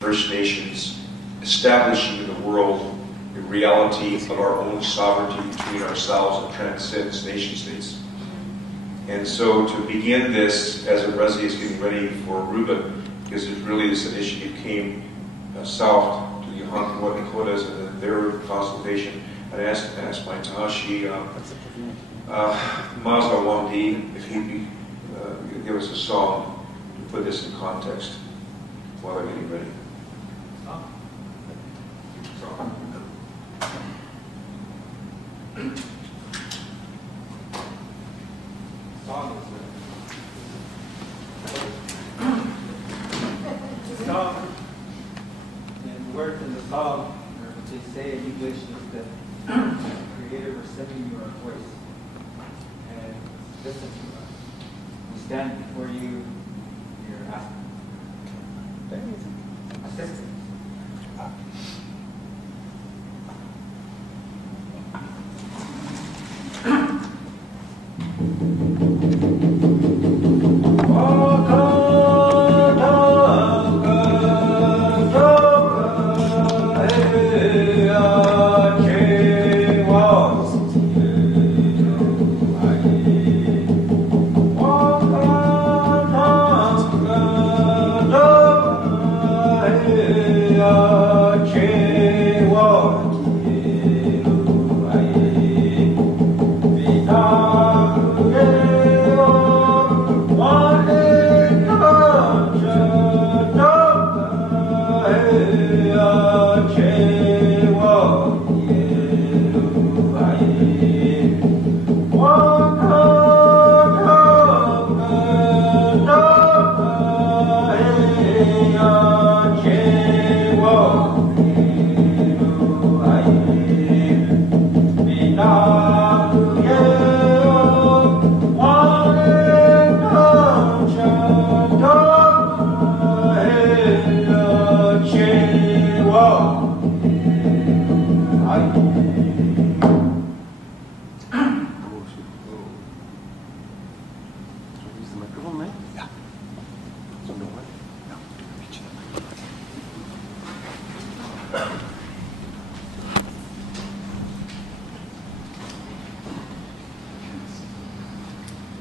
First Nations, establishing in the world the reality of our own sovereignty between ourselves and transcends nation states. And so to begin this, as Resi is getting ready for Rueben, because it's really this initiative came south to the Dakotas and their consultation, and asked my Tashi, Mazda Wandi, if he'd give us a song to put this in context while they're getting ready. Song, and the words in the song, or what they say in English, is that the Creator was sending you our voice. And listen to us. We stand before you, you're asking. Assistance.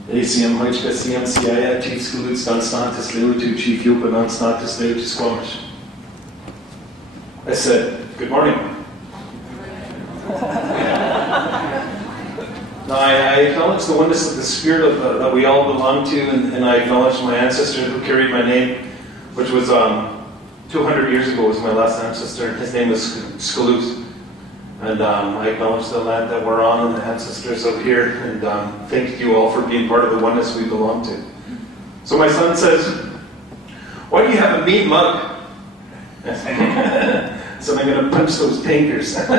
ACM Hoichka CMCIA Chief Skulutz Danstatis Leutu Chief Yupa Danstatis Leutu Squamish. I said, good morning. Now I acknowledge the oneness of the spirit of that we all belong to, and I acknowledge my ancestor who carried my name, which was 200 years ago was my last ancestor. His name was Skulutz. And I acknowledge the land that we're on and the ancestors up here, and thank you all for being part of the oneness we belong to. So my son says, why do you have a mean mug? So I'm going to punch those tankers. That's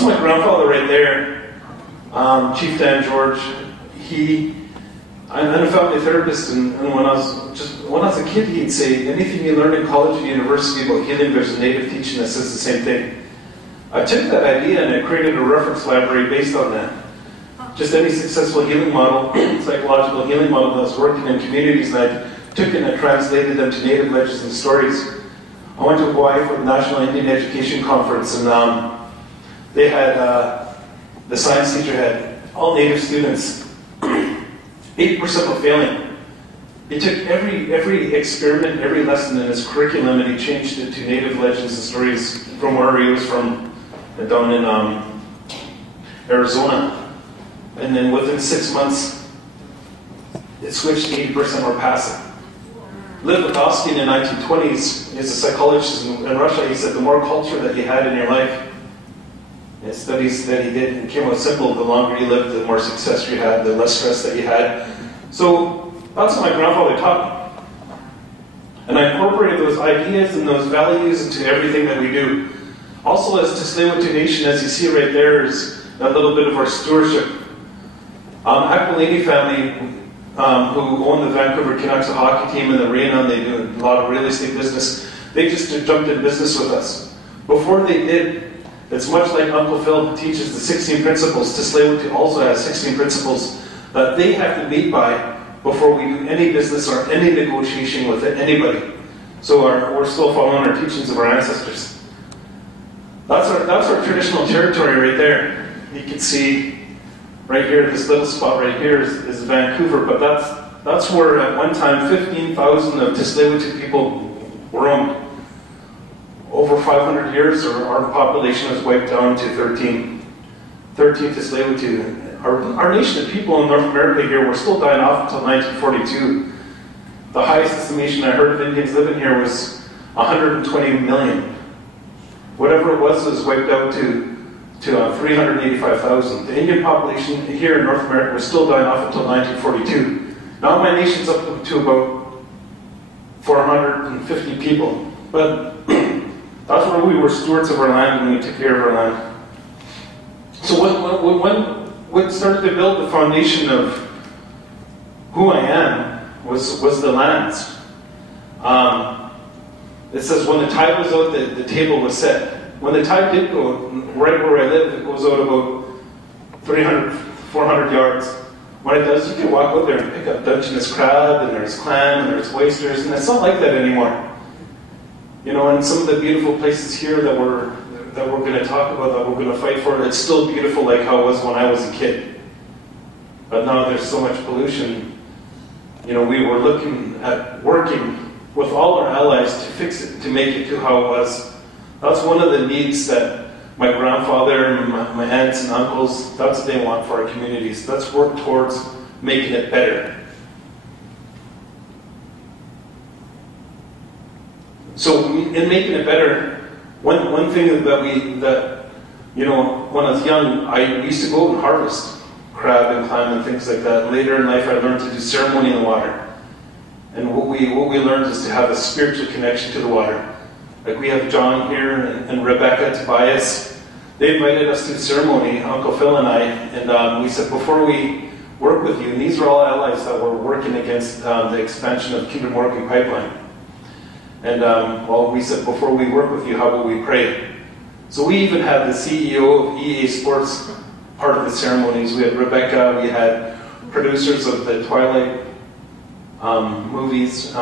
my grandfather right there, Chief Dan George. I'm a family therapist, and when I was a kid, he'd say, anything you learn in college and university about healing, there's a native teaching that says the same thing. I took that idea and I created a reference library based on that. Just any successful healing model, psychological healing model that was working in communities, and I took it and I translated them to native legends and stories. I went to Hawaii for the National Indian Education Conference, and they had, the science teacher had all native students. 8% were failing. He took every experiment, every lesson in his curriculum, and he changed it to native legends and stories from where he was from, down in Arizona. And then within 6 months, it switched to 80% were passing. Lev Vygotsky in the 1920s is a psychologist in Russia. He said the more culture that you had in your life, and studies that he did, and came out simple, the longer you lived, the more success you had, the less stress that you had. So that's what my grandfather taught me. And I incorporated those ideas and those values into everything that we do. Also, as Tsleil-Waututh Nation, as you see right there, is a little bit of our stewardship. Aquilini family, who own the Vancouver Canucks hockey team in the arena, and they do a lot of real estate business, they just jumped in business with us. Before they did, it's much like Uncle Phil who teaches the 16 principles. Tsleil-Waututh also has 16 principles that they have to meet by before we do any business or any negotiation with anybody. So we're still following our teachings of our ancestors. That's our traditional territory right there. You can see right here, this little spot right here is Vancouver, but that's where at one time 15,000 of Tsleil-Waututh people roamed. Over 500 years, our population was wiped down to 13 Tsleil-Waututh. Our nation of people in North America here were still dying off until 1942. The highest estimation I heard of Indians living here was 120 million. Whatever it was wiped out to 385,000. The Indian population here in North America was still dying off until 1942. Now my nation's up to about 450 people. But that's where we were stewards of our land and we took care of our land. So what started to build the foundation of who I am was the lands. It says when the tide was out, the table was set. When the tide did go, right where I live, it goes out about 300, 400 yards. When it does, you can walk out there and pick up Dungeness crab, and there's clam, and there's oysters, and it's not like that anymore. You know, and some of the beautiful places here that we're going to talk about, that we're going to fight for, it's still beautiful like how it was when I was a kid. But now there's so much pollution. You know, we were looking at working with all our allies to fix it, to make it to how it was. That's one of the needs that my grandfather and my aunts and uncles, that's what they want for our communities. Let's work towards making it better. So in making it better, one thing that you know, when I was young, I used to go out and harvest crab and clam and things like that. Later in life, I learned to do ceremony in the water. And what we learned is to have a spiritual connection to the water. Like we have John here and Rebecca, Tobias. They invited us to the ceremony, Uncle Phil and I, and we said, before we work with you, and these are all allies that were working against the expansion of Kinder Morgan pipeline. And well, we said, before we work with you, how about we pray? So we even had the CEO of EA Sports part of the ceremonies. We had Rebecca, we had producers of the Twilight movies,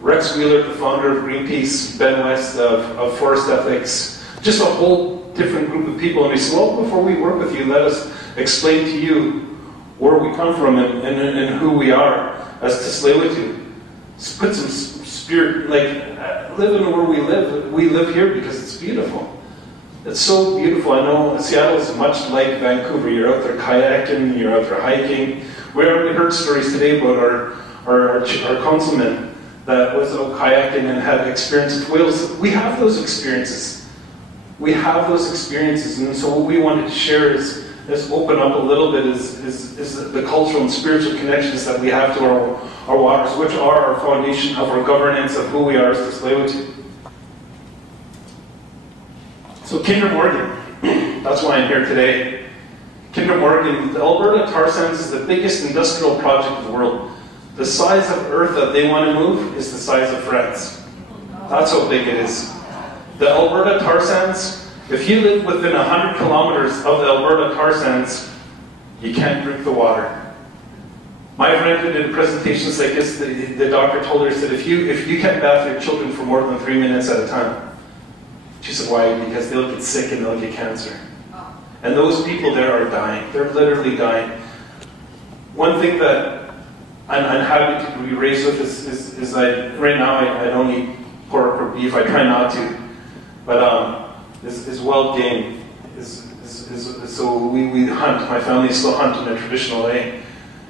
Rex Wheeler, the founder of Greenpeace, Ben West of Forest Ethics, just a whole different group of people. And we said, well, before we work with you, let us explain to you where we come from and who we are as Tsleil-Waututh. Put some spirit, like living where we live here because it's beautiful. It's so beautiful. I know Seattle is much like Vancouver. You're out there kayaking, you're out there hiking. We already heard stories today about our councilman that was out kayaking and had experience with whales. We have those experiences. We have those experiences, and so what we wanted to share is open up a little bit is the cultural and spiritual connections that we have to our waters, which are our foundation of our governance of who we are as Tsleil-Waututh. So Kinder Morgan, that's why I'm here today. Kinder Morgan, the Alberta tar sands is the biggest industrial project in the world. The size of earth that they want to move is the size of France. That's how big it is. The Alberta tar sands, if you live within 100 kilometers of the Alberta tar sands, you can't drink the water. My friend who did presentations like this, the doctor told her, he said, if you can't bath your children for more than 3 minutes at a time. She said, why? Because they'll get sick and they'll get cancer. And those people there are dying. They're literally dying. One thing that I'm happy to be raised with is right now I don't eat pork or beef. I try not to. But is wild game. So we hunt. My family still hunt in a traditional way.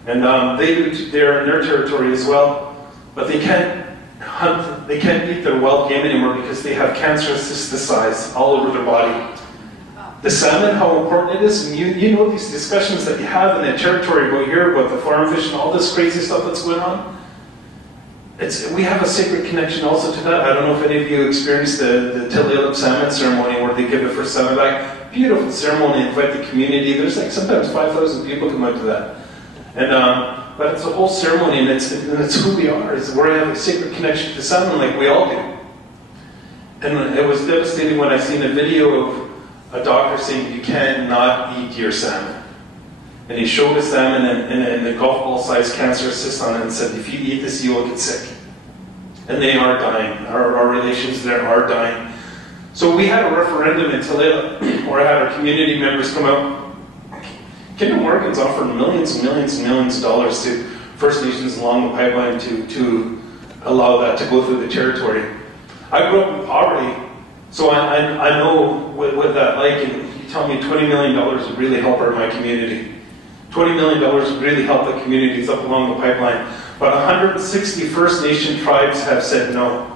And they're in their territory as well. But they can't hunt, they can't eat their wild game anymore because they have cancerous cysticides all over their body. The salmon, how important it is, and you know these discussions that you have in the territory about the farm fish and all this crazy stuff that's going on. We have a sacred connection also to that. I don't know if any of you experienced the Tilialip salmon ceremony where they give the first salmon back. Beautiful ceremony, invite the community. There's like sometimes 5,000 people come out to that. And but it's a whole ceremony, and it's who we are. We have a sacred connection to salmon like we all do. And it was devastating when I seen a video of a doctor saying you cannot eat your salmon. And he showed us them in a golf ball sized cancer cyst on it and said, if you eat this, you will get sick. And they are dying. Our relations there are dying. So we had a referendum in Toledo where I had our community members come out. Kinder Morgan's offered millions and millions and millions of dollars to First Nations along the pipeline to allow that to go through the territory. I grew up in poverty, so I know what that like, and you tell me $20 million would really help my community. $20 million would really help the communities up along the pipeline. But 160 First Nation tribes have said no.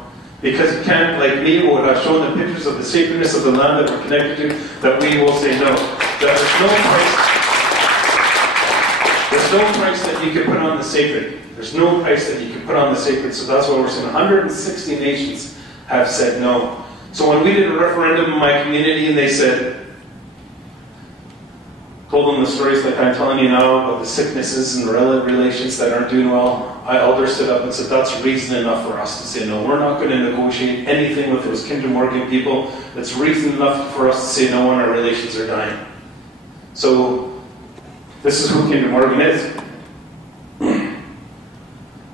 Because you can't, like me, what I've shown the pictures of the sacredness of the land that we're connected to, that we will say no. That there's no price that you can put on the sacred. There's no price that you can put on the sacred. So that's what we're saying. 160 nations have said no. So when we did a referendum in my community and they said, told them the stories like I'm telling you now about the sicknesses and relations that aren't doing well, our elder stood up and said, that's reason enough for us to say no. We're not going to negotiate anything with those Kinder Morgan people. It's reason enough for us to say no when our relations are dying. So this is who Kinder Morgan is.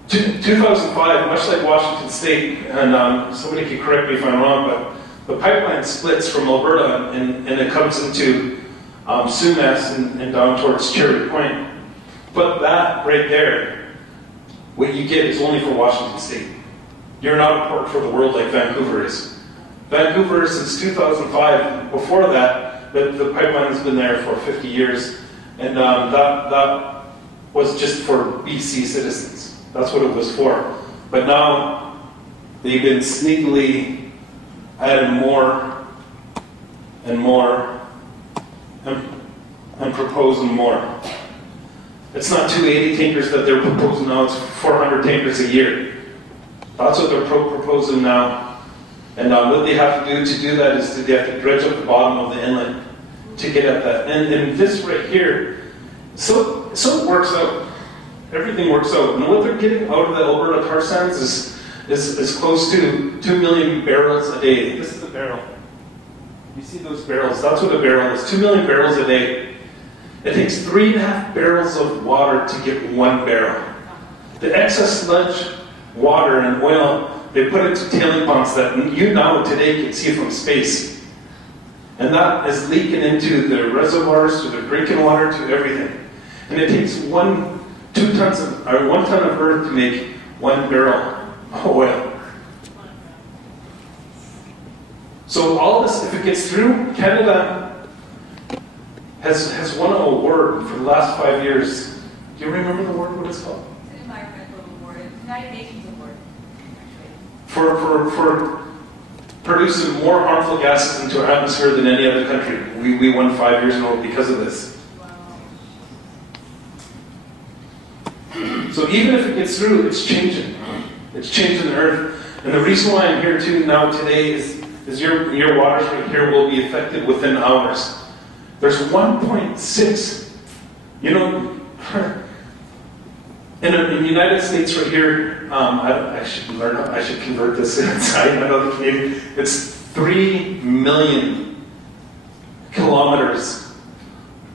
2005, much like Washington State, and somebody can correct me if I'm wrong, but the pipeline splits from Alberta and it comes into Sumas and down towards Cherry Point. But that right there, what you get is only for Washington State. You're not a port for the world like Vancouver is. Vancouver, since 2005, before that, the pipeline has been there for 50 years, and that was just for BC citizens. That's what it was for. But now, they've been sneakily adding more and more and proposing more. It's not 280 tankers that they're proposing now, it's 400 tankers a year. That's what they're proposing now. And what they have to do that is they have to dredge up the bottom of the inlet to get at that. And this right here, so it works out. Everything works out. And what they're getting out of the Alberta tar sands is close to 2 million barrels a day. This is a barrel. You see those barrels? That's what a barrel is. 2 million barrels a day. It takes 3.5 barrels of water to get 1 barrel. The excess sludge, water, and oil, they put into tailing ponds that you now today can see from space. And that is leaking into the reservoirs, to the drinking water, to everything. And it takes 1 ton of earth to make 1 barrel of oil. So all this, if it gets through, Canada has won an award for the last 5 years. Do you remember the award? What it's called? It's an environmental award. It's the United Nations award. For producing more harmful gases into our atmosphere than any other country. We won 5 years in a row because of this. Wow. So even if it gets through, it's changing. It's changing the earth. And the reason why I'm here too now today is your waters right here will be affected within hours. There's 1.6, in the United States right here, I should convert this inside, I know the Canadian, it's 3 million kilometers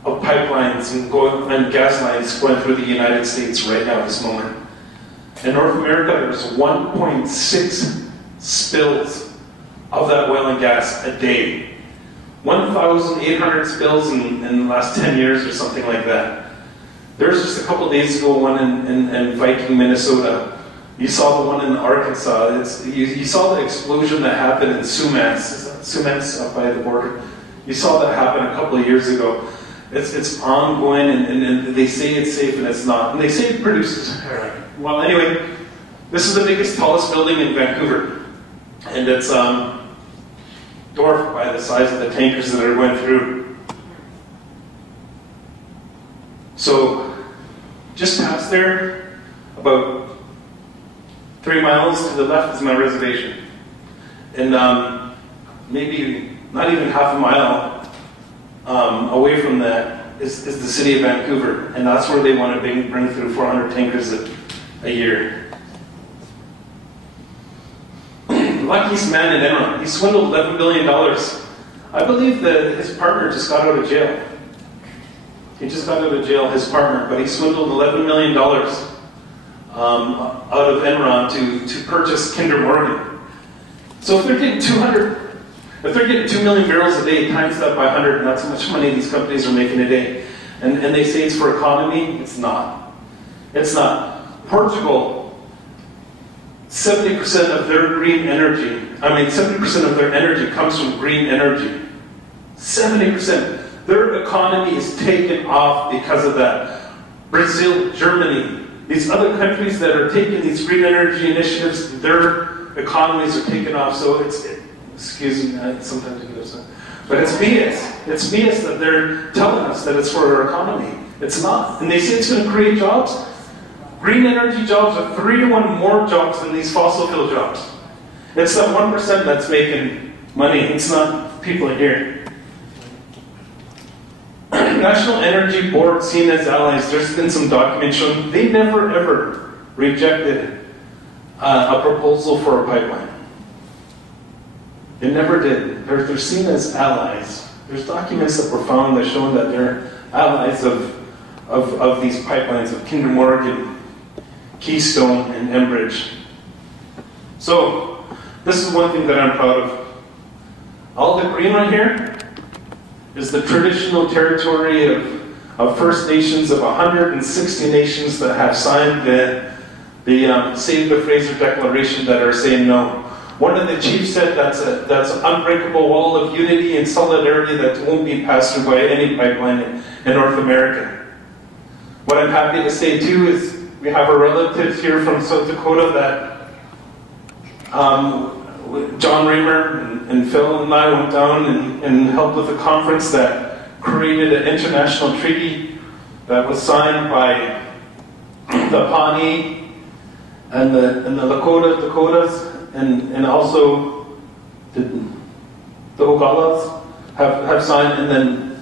of pipelines and gas lines going through the United States right now at this moment. In North America, there's 1.6 spills of that oil and gas a day. 1,800 spills in the last 10 years or something like that. There was just a couple days ago one in Viking, Minnesota. You saw the one in Arkansas. You saw the explosion that happened in Sumas up by the border. You saw that happen a couple of years ago. It's ongoing, and they say it's safe, and it's not. And they say it produces. Well, anyway, this is the biggest, tallest building in Vancouver, and it's dwarfed by the size of the tankers that are going through. So, just past there, about 3 miles to the left is my reservation. And maybe not even half a mile away from that is the city of Vancouver. And that's where they want to bring through 400 tankers a year. Luckiest man in Enron. He swindled $11 billion. I believe that his partner just got out of jail. He just got out of jail, his partner, but he swindled $11 million out of Enron to purchase Kinder Morgan. So if they're getting 2 million barrels a day, times that by 100, and that's how much money these companies are making a day. And they say it's for economy. It's not. It's not. Portugal, 70% of their green energy, 70% of their energy comes from green energy. 70%. Their economy is taken off because of that. Brazil, Germany, these other countries that are taking these green energy initiatives, their economies are taken off. So excuse me, sometimes I get upset. But it's BS. It's BS that they're telling us that it's for our economy. It's not. And they say it's going to create jobs. Green energy jobs are 3 to 1 more jobs than these fossil fuel jobs. It's that 1% that's making money. It's not people here. National Energy Board, seen as allies, there's been some documents showing they never ever rejected a proposal for a pipeline. They never did. They're seen as allies. There's documents that were found that show that they're allies of these pipelines, of Kinder Morgan, Keystone, and Enbridge. So, this is one thing that I'm proud of. All the green right here is the traditional territory of First Nations, of 160 nations that have signed the Save the Fraser Declaration that are saying no. One of the chiefs said that's an unbreakable wall of unity and solidarity that won't be passed through by any pipeline in North America. What I'm happy to say too is we have a relative here from South Dakota that John Raymer and Phil and I went down and helped with a conference that created an international treaty that was signed by the Pawnee and the Dakotas and also the Ogalas have signed, and then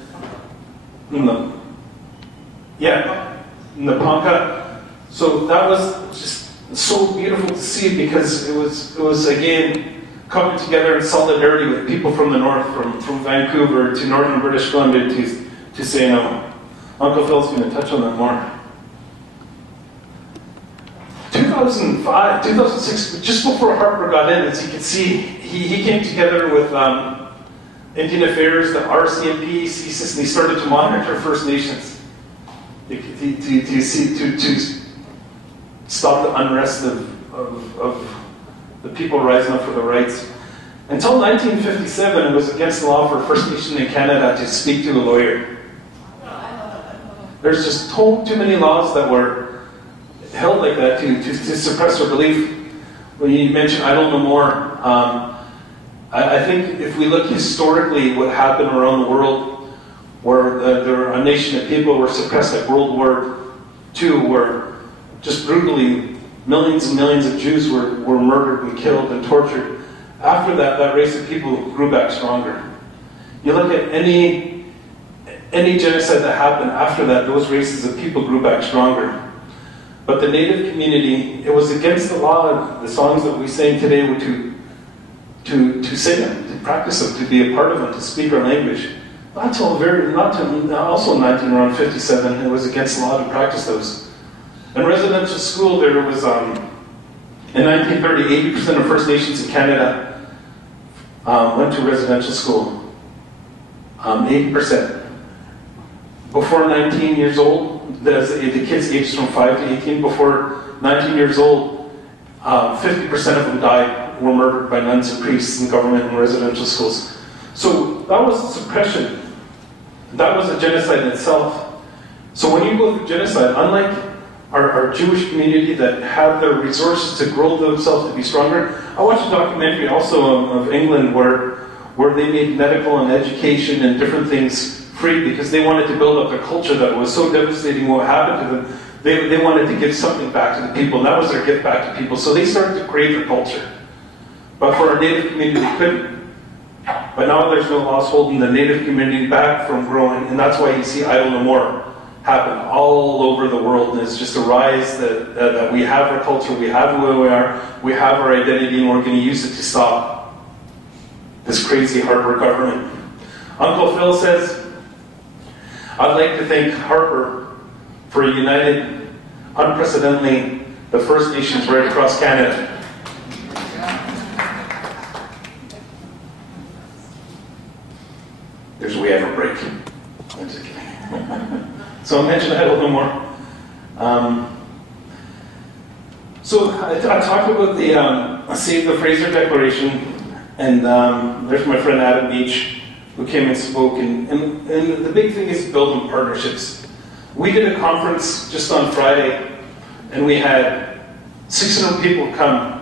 the Ponca. So that was just so beautiful to see, because it was again coming together in solidarity with people from the north, from Vancouver to northern British Columbia to say no. Uncle Phil's going to touch on that more. 2005, 2006, just before Harper got in, as you can see, he came together with Indian Affairs, the RCMP, CSIS, and he started to monitor First Nations to stop the unrest of the people rising up for the rights. Until 1957, it was against the law for a First Nation in Canada to speak to a lawyer. There's just too many laws that were held like that to suppress our belief. When you mentioned I don't know more, I think if we look historically what happened around the world, where there were a nation of people were suppressed, like World War II, where just brutally millions and millions of Jews were murdered and killed and tortured. After that, that race of people grew back stronger. You look at any genocide that happened after that, those races of people grew back stronger. But the Native community, it was against the law. The songs that we sing today were to sing them, to practice them, to be a part of them, to speak our language. Also around 1957, it was against the law to practice those. In residential school, there was, in 1930, 80% of First Nations in Canada went to residential school. 80%. Before 19 years old, the kids aged from 5 to 18, before 19 years old, 50% of them died, were murdered by nuns and priests in government and residential schools. So that was suppression. That was a genocide in itself. So when you go through genocide, unlike our Jewish community that had the resources to grow themselves to be stronger, I watched a documentary also of England where they made medical and education and different things free because they wanted to build up a culture that was so devastating what happened to them. They wanted to give something back to the people, and that was their gift back to people. So they started to create their culture. But for our Native community, they couldn't. But now there's no laws holding the Native community back from growing, and that's why you see Idle No More happen all over the world. And it's just a rise that we have our culture, we have who we are, we have our identity, and we're going to use it to stop this crazy Harper government. Uncle Phil says, I'd like to thank Harper for united, unprecedentedly, the First Nations right across Canada. We have a break. I'm just kidding. So I'll mention that a little more. So I talked about the Save the Fraser Declaration, and there's my friend Adam Beach, who came and spoke, and the big thing is building partnerships. We did a conference just on Friday, and we had 600 people come.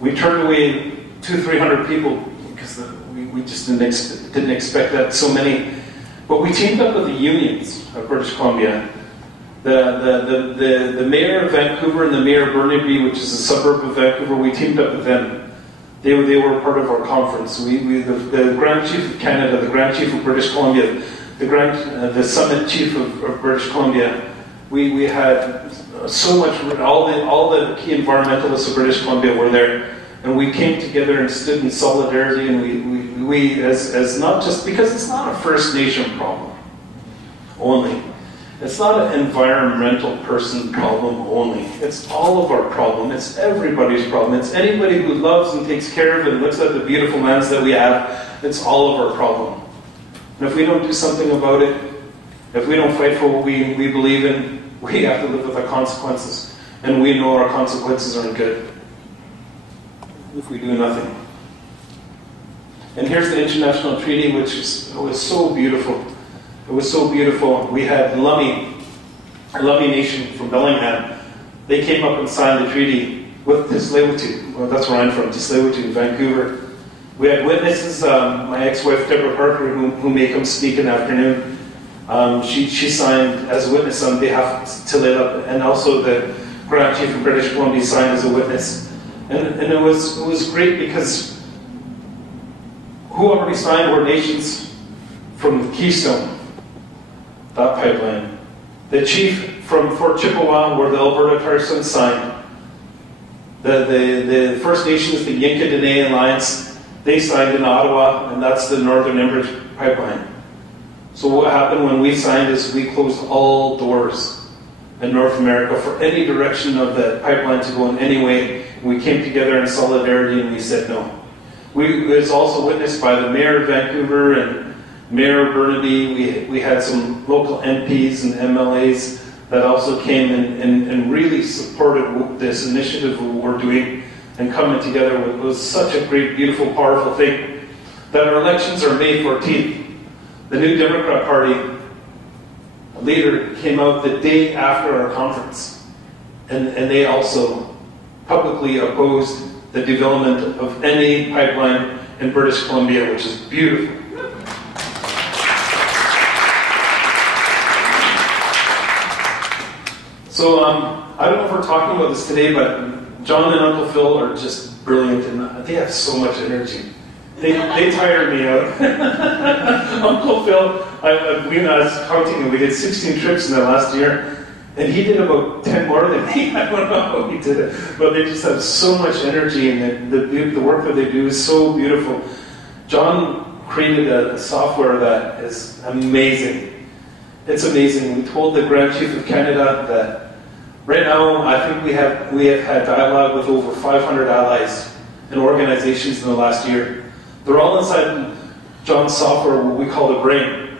We turned away 200-300 people because we just didn't expect that so many. But we teamed up with the unions of British Columbia. The mayor of Vancouver and the mayor of Burnaby, which is a suburb of Vancouver, we teamed up with them. They were part of our conference. The Grand Chief of Canada, the Grand Chief of British Columbia, the Summit Chief of British Columbia. We had so much. All the key environmentalists of British Columbia were there, and we came together and stood in solidarity. And we as not just because it's not a First Nation problem only. It's not an environmental person problem only. It's all of our problem. It's everybody's problem. It's anybody who loves and takes care of and looks at the beautiful lands that we have. It's all of our problem. And if we don't do something about it, if we don't fight for what we believe in, we have to live with our consequences. And we know our consequences aren't good if we do nothing. And here's the international treaty, which was so beautiful. It was so beautiful. We had Lummi Nation from Bellingham. They came up and signed the treaty with Tsleil-Waututh. Well, that's where I'm from, Tsleil-Waututh, Vancouver. We had witnesses, my ex-wife Deborah Parker, who may come speak in the afternoon. She signed as a witness on behalf of Tulalip, and also the Grand Chief of British Columbia signed as a witness. And it was great because who already signed were nations from Keystone, that pipeline. The chief from Fort Chippewa, where the Alberta Tar Sands signed. The First Nations, the Yinka Dene Alliance, they signed in Ottawa, and that's the Northern Enbridge pipeline. So what happened when we signed is we closed all doors in North America for any direction of the pipeline to go in any way. We came together in solidarity and we said no. It was also witnessed by the Mayor of Vancouver and Mayor of Burnaby. We had some local MPs and MLAs that also came and really supported this initiative we're doing and coming together. It was such a great, beautiful, powerful thing that our elections are May 14th. The New Democrat Party leader came out the day after our conference, and they also publicly opposed the development of any pipeline in British Columbia, which is beautiful. So I don't know if we're talking about this today, but John and Uncle Phil are just brilliant, and they have so much energy. They tired me out. Uncle Phil, I was counting, and we did 16 trips in the last year, and he did about 10 more than me. I don't know how he did it, but they just have so much energy, and the work that they do is so beautiful. John created a software that is amazing. It's amazing. We told the Grand Chief of Canada that right now, I think we have had dialogue with over 500 allies and organizations in the last year. They're all inside John's software, what we call the brain.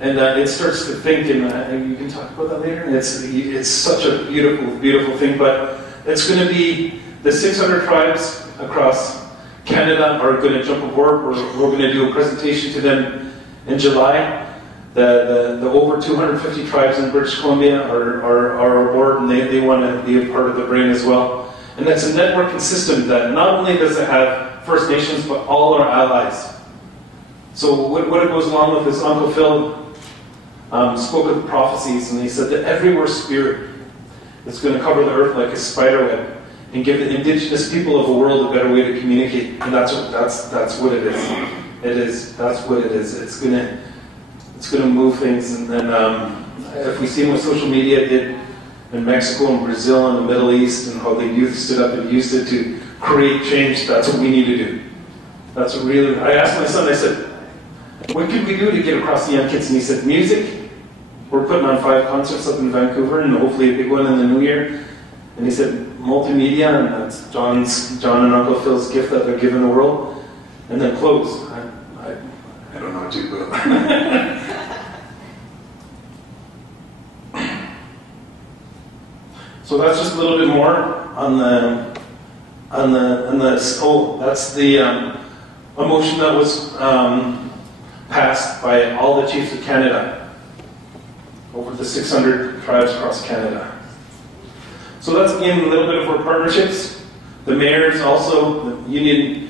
And it starts to think, and you can talk about that later. And it's such a beautiful, beautiful thing. But it's going to be the 600 tribes across Canada are going to jump aboard. We're going to do a presentation to them in July. The over 250 tribes in British Columbia are aboard, and they want to be a part of the brain as well. And that's a networking system that not only does it have First Nations, but all our allies. So what it goes along with is Uncle Phil spoke of the prophecies, and he said that everywhere spirit is going to cover the earth like a spider web and give the indigenous people of the world a better way to communicate. And that's what it is. That's what it is. It's going to move things. And then if we see what social media did in Mexico and Brazil and the Middle East, and how the youth stood up and used it to create change, that's what we need to do. That's what really. I asked my son, I said, what could we do to get across the young kids? And he said, music. We're putting on 5 concerts up in Vancouver, and hopefully a big one in the new year. And he said, multimedia, and that's John and Uncle Phil's gift that they're giving the world. And then clothes. I don't know too well. So that's just a little bit more on that's the a motion that was passed by all the chiefs of Canada, over the 600 tribes across Canada. So that's again a little bit of our partnerships. The mayors also, the union,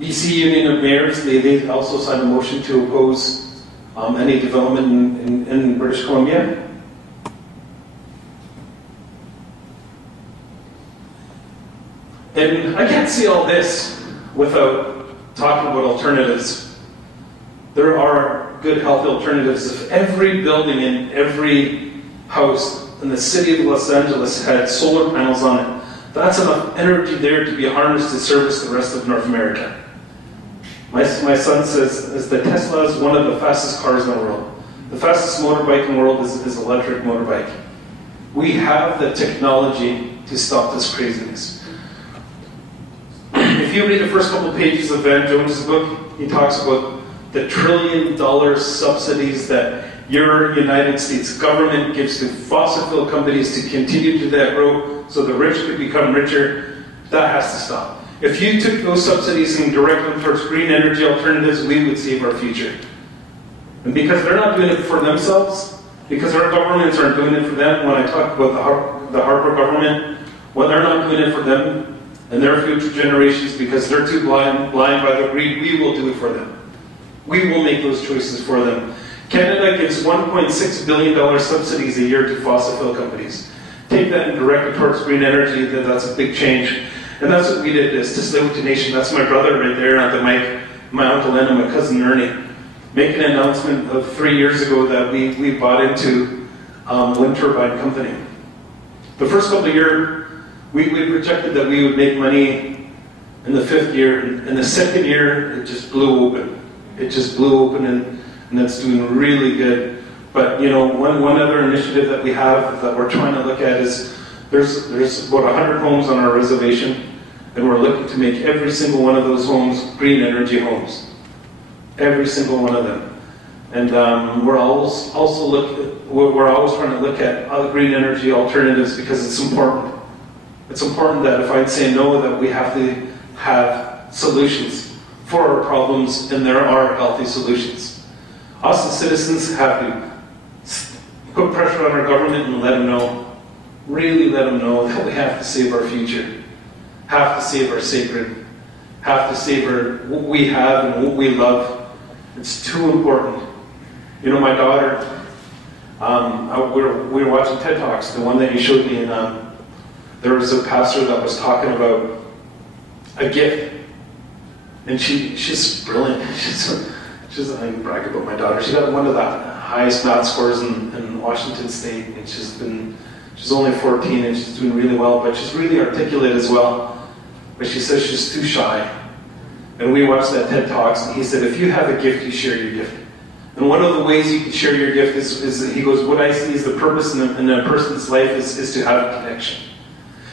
BC Union of Mayors, they also signed a motion to oppose any development in British Columbia. And I can't see all this without talking about alternatives. There are good, healthy alternatives. If every building and every house in the city of Los Angeles had solar panels on it, that's enough energy there to be harnessed to service the rest of North America. My son says that Tesla is one of the fastest cars in the world. The fastest motorbike in the world is electric motorbike. We have the technology to stop this craziness. If you read the first couple of pages of Van Jones' book, he talks about the $1 trillion subsidies that your United States government gives to fossil fuel companies to continue to that grow so the rich could become richer. That has to stop. If you took those subsidies and directed them towards green energy alternatives, we would save our future. And because they're not doing it for themselves, because our governments aren't doing it for them, when I talk about the Harper government, well, they're not doing it for them and their future generations because they're too blind by the greed, we will do it for them. We will make those choices for them. Canada gives $1.6 billion subsidies a year to fossil fuel companies. Take that and direct it towards green energy, that's a big change. And that's what we did as Tsleil-Waututh Nation. That's my brother right there on the mic, my uncle Len and my cousin Ernie. Make an announcement of 3 years ago that we bought into wind turbine company. The first couple of years, we projected that we would make money in the 5th year. In the 2nd year, it just blew open. It just blew open, and it's doing really good. But you know, one other initiative that we have that we're trying to look at is there's about 100 homes on our reservation, and we're looking to make every single one of those homes green energy homes. Every single one of them. And we're always trying to look at other green energy alternatives because it's important. It's important that if I say no, that we have to have solutions for our problems, and there are healthy solutions. Us as citizens have to put pressure on our government and let them know, really let them know that we have to save our future, have to save our sacred, have to savor what we have and what we love. It's too important. You know, my daughter, we were watching TED Talks, the one that you showed me, and there was a pastor that was talking about a gift. And she's brilliant. I can brag about my daughter. She got one of the highest math scores in Washington State, and she's only 14 and she's doing really well, but she's really articulate as well. But she says she's too shy. And we watched that TED Talks, and he said, if you have a gift, you share your gift. And one of the ways you can share your gift is he goes, what I see is the purpose in a person's life is to have a connection.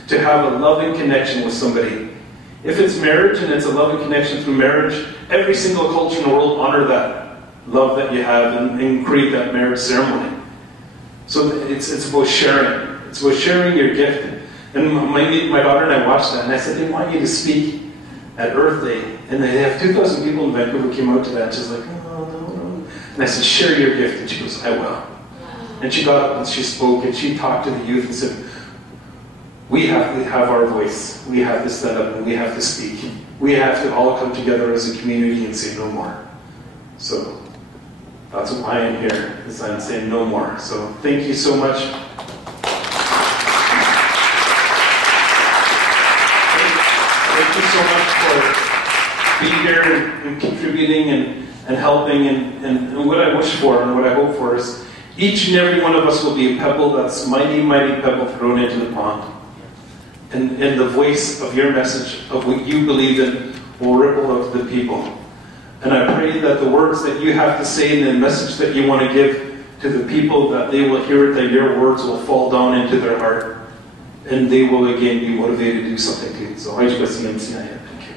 To have a loving connection with somebody. If it's marriage and it's a loving connection through marriage, every single culture in the world honor that love that you have and create that marriage ceremony. So it's about sharing. It's about sharing your gift. And my daughter and I watched that, and I said, they want you to speak at Earth Day. And they have 2,000 people in Vancouver came out to that. And she's like, no. And I said, share your gift. And she goes, I will. And she got up and she spoke and she talked to the youth and said, we have to have our voice. We have to stand up and we have to speak. We have to all come together as a community and say no more. So that's why I'm here, is I'm saying no more. So thank you so much. Thank you so much for being here and contributing and helping. And what I wish for and what I hope for is each and every one of us will be a pebble that's mighty, mighty pebble thrown into the pond. And the voice of your message, of what you believe in, will ripple out to the people. And I pray that the words that you have to say and the message that you want to give to the people, that they will hear it, that your words will fall down into their heart, and they will again be motivated to do something good. So I just want to say thank you.